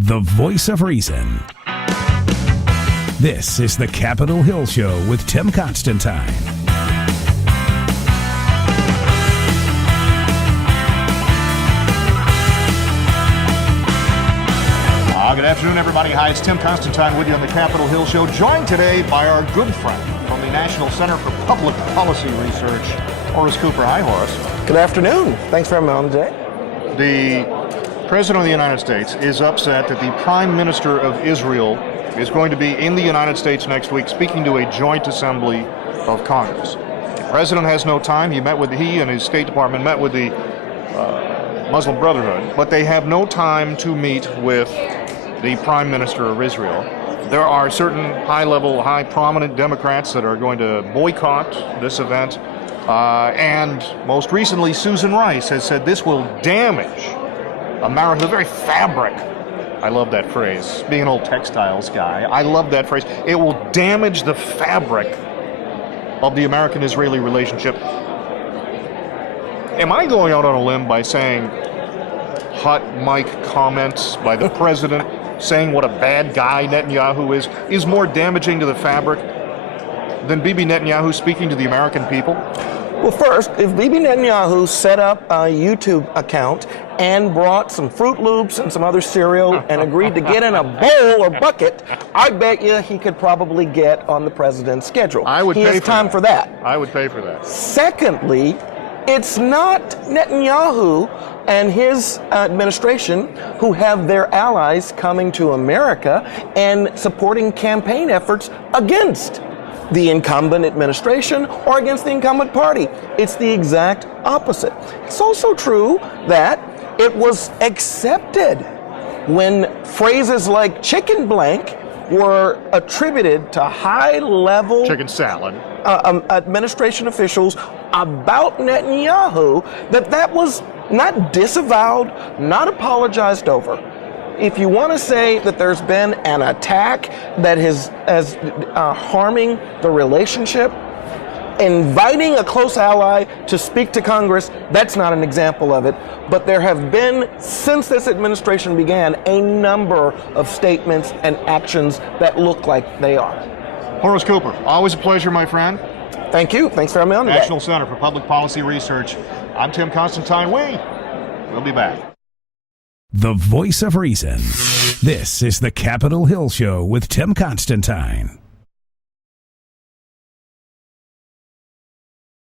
the voice of reason. This is the Capitol Hill Show with Tim Constantine. Good afternoon, everybody. Hi, it's Tim Constantine with you on the Capitol Hill Show, joined today by our good friend from the National Center for Public Policy Research, Horace Cooper. Hi, Horace. Good afternoon. Thanks for having me on today. The President of the United States is upset that the Prime Minister of Israel is going to be in the United States next week speaking to a joint assembly of Congress. The President has no time. He and his State Department met with the Muslim Brotherhood, but they have no time to meet with the Prime Minister of Israel. There are certain high prominent Democrats that are going to boycott this event. And most recently, Susan Rice has said this will damage America, the very fabric. I love that phrase. Being an old textiles guy, I love that phrase. It will damage the fabric of the American-Israeli relationship. Am I going out on a limb by saying hot mic comments by the president saying what a bad guy Netanyahu is more damaging to the fabric than Bibi Netanyahu speaking to the American people? Well, first, if Bibi Netanyahu set up a YouTube account and brought some Fruit Loops and some other cereal and agreed to get in a bowl or bucket, I bet you he could probably get on the president's schedule. He has time for that. I would pay for that. Secondly, it's not Netanyahu and his administration who have their allies coming to America and supporting campaign efforts against the incumbent administration or against the incumbent party. It's the exact opposite. It's also true that it was accepted when phrases like chicken blank were attributed to high-level chicken salad administration officials about Netanyahu, that was not disavowed, not apologized over. If you want to say that there's been an attack that is harming the relationship, inviting a close ally to speak to Congress, that's not an example of it. But there have been, since this administration began, a number of statements and actions that look like they are. Horace Cooper, always a pleasure, my friend. Thank you. Thanks for having me on today. National Center for Public Policy Research. I'm Tim Constantine. We'll be back. The voice of reason. This is the Capitol Hill Show with Tim Constantine.